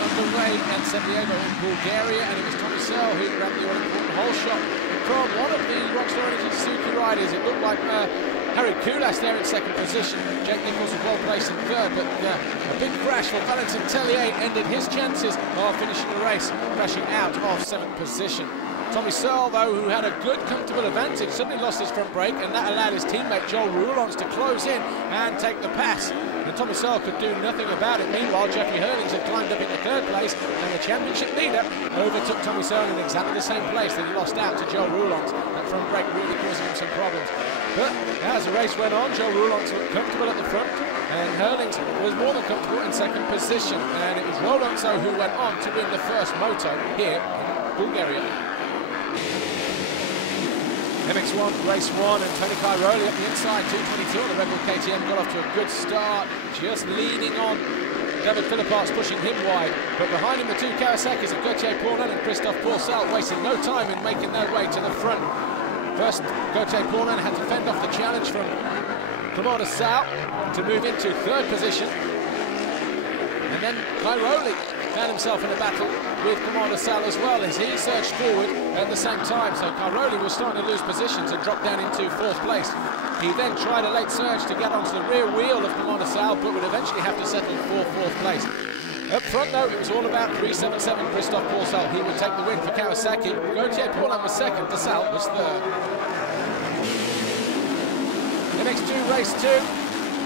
underway at Sevlievo in Bulgaria, and it was Tommy Searle who grabbed the all-important hole shot from one of the Rockstar Energy Suzuki riders. It looked like Harry Koulas there in second position. Jake Nichols was well placed in third, but a big crash for Valentin Tellier ended his chances of finishing the race, crashing out of seventh position. Tommy Searle, though, who had a good, comfortable advantage, suddenly lost his front brake, and that allowed his teammate Joel Roulance to close in and take the pass. And Tommy Searle could do nothing about it. Meanwhile, Jeffrey Hurlings had climbed up into third place, and the championship leader overtook Tommy Searle in exactly the same place that he lost out to Joel Roulance. That front brake really causing him some problems. But as the race went on, Joel Roulance looked comfortable at the front, and Hurlings was more than comfortable in second position. And it was Roulance who went on to win the first moto here in Bulgaria. MX1 race 1, and Tony Cairoli up the inside, 2:22 on the Red Bull KTM, got off to a good start, just leaning on David Philippart's, pushing him wide, but behind him the two Kawasaki's of Gauthier Paulin and Christophe Pourcel wasting no time in making their way to the front. First, Gauthier Paulin had to fend off the challenge from Clément de Sal to move into third position, and then Cairoli found himself in a battle with Clément de Sal as well as he surged forward at the same time. So Cairoli was starting to lose positions and drop down into fourth place. He then tried a late surge to get onto the rear wheel of Clément de Sal, but would eventually have to settle for fourth place. Up front, though, it was all about 377 Christophe Pourcel. He would take the win for Kawasaki. Gauthier Paulin was second, de Sal was third. MX2 race 2.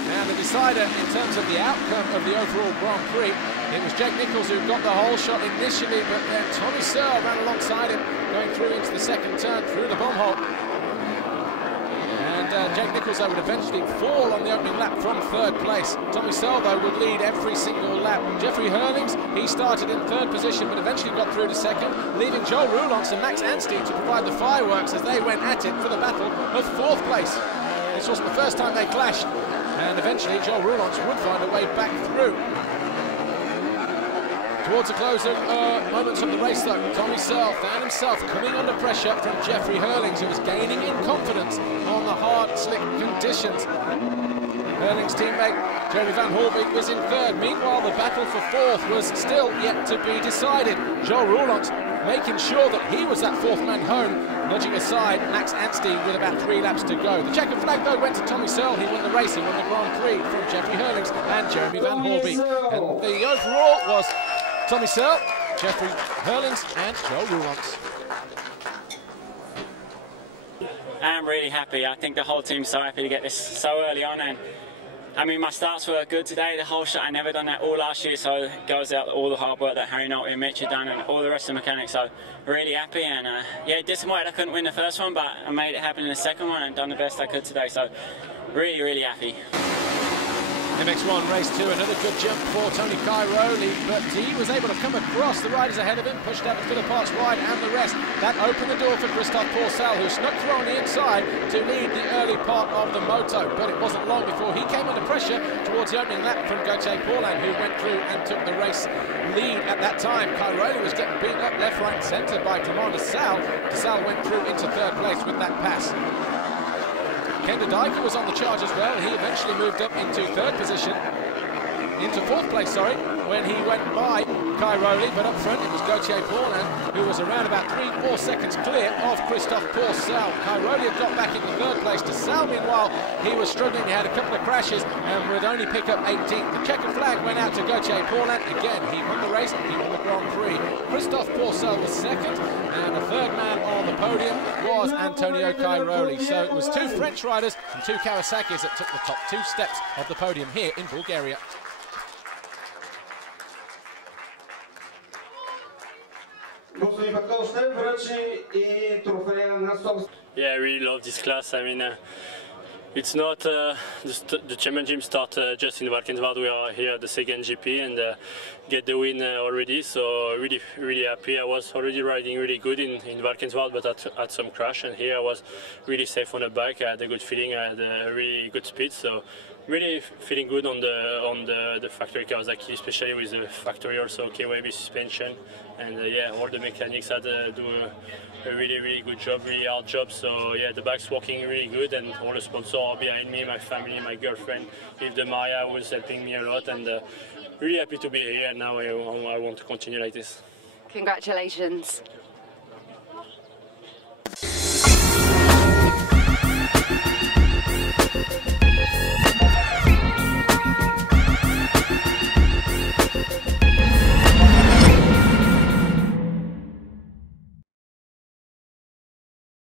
Now the decider in terms of the outcome of the overall Grand Prix, it was Jake Nichols who got the hole shot initially, but then Tommy Searle ran alongside him, going through into the second turn through the bomb hole. And Jake Nichols, though, would eventually fall on the opening lap from third place. Tommy Searle, though, would lead every single lap. Jeffrey Hurlings, he started in third position, but eventually got through to second, leaving Joel Roulance and Max Anstey to provide the fireworks as they went at it for the battle of fourth place. This wasn't the first time they clashed, and eventually Joel Roulance would find a way back through. Towards the closing moments of the race, though, Tommy Searle found himself coming under pressure from Jeffrey Hurlings, who was gaining in confidence on the hard, slick conditions. Hurlings' teammate Jeremy Van Hoorbeek was in third. Meanwhile, the battle for fourth was still yet to be decided. Joel Roulance making sure that he was that fourth man home, nudging aside Max Anstey with about 3 laps to go. The checkered flag, though, went to Tommy Searle. He won the race, he won the Grand Prix from Jeffrey Hurlings and Jeremy Van Hoorbeek. And the overall was Tommy Searle, Jeffrey Hurlings and Joel Roulance. I'm really happy. I think the whole team's so happy to get this so early on, and I mean, my starts were good today. The whole shot, I never done that all last year, so it goes out all the hard work that Harry Nolte and Mitch had done and all the rest of the mechanics, so really happy. And yeah, disappointed I couldn't win the first one, but I made it happen in the second one and done the best I could today, so really, really happy. MX1 race 2, another good jump for Tony Cairoli, but he was able to come across the riders ahead of him, pushed out the Philippart's wide and the rest. That opened the door for Christophe Pourcel, who snuck through on the inside to lead the early part of the moto, but it wasn't long before he came under pressure towards the opening lap from Gauthier Paulin, who went through and took the race lead at that time. Cairoli was getting beaten up left, right and centre by Clément de Sal. De Sal went through into third place with that pass. Kenda Dyker was on the charge as well. He eventually moved up into fourth place, sorry, when he went by Cairoli, but up front it was Gauthier Paulin, who was around about 3-4 seconds clear of Christophe Pourcel. Cairoli had got back into third place. De Sal, meanwhile, he was struggling. He had a couple of crashes and would only pick up 18th. The checkered flag went out to Gauthier Paulin. Again, he won the race, he won the Grand Prix. Christophe Pourcel was second, and the third man on the podium was Antonio Cairoli. So it was 2 French riders and 2 Kawasaki's that took the top 2 steps of the podium here in Bulgaria. Yeah, I really love this class. I mean, it's not the championship start just in Valkenswaard. We are here at the second GP and get the win already. So really, really happy. I was already riding really good in Valkenswaard, but I had some crash, and here I was really safe on the bike. I had a good feeling. I had a really good speed. So really feeling good on the factory Kawasaki, especially with the factory also KYB suspension, and yeah, all the mechanics had to do a really, really good job, really hard job. So yeah, the bike's working really good, and all the sponsors are behind me, my family, my girlfriend, Yves de Maria was helping me a lot, and really happy to be here. Now I want to continue like this. Congratulations.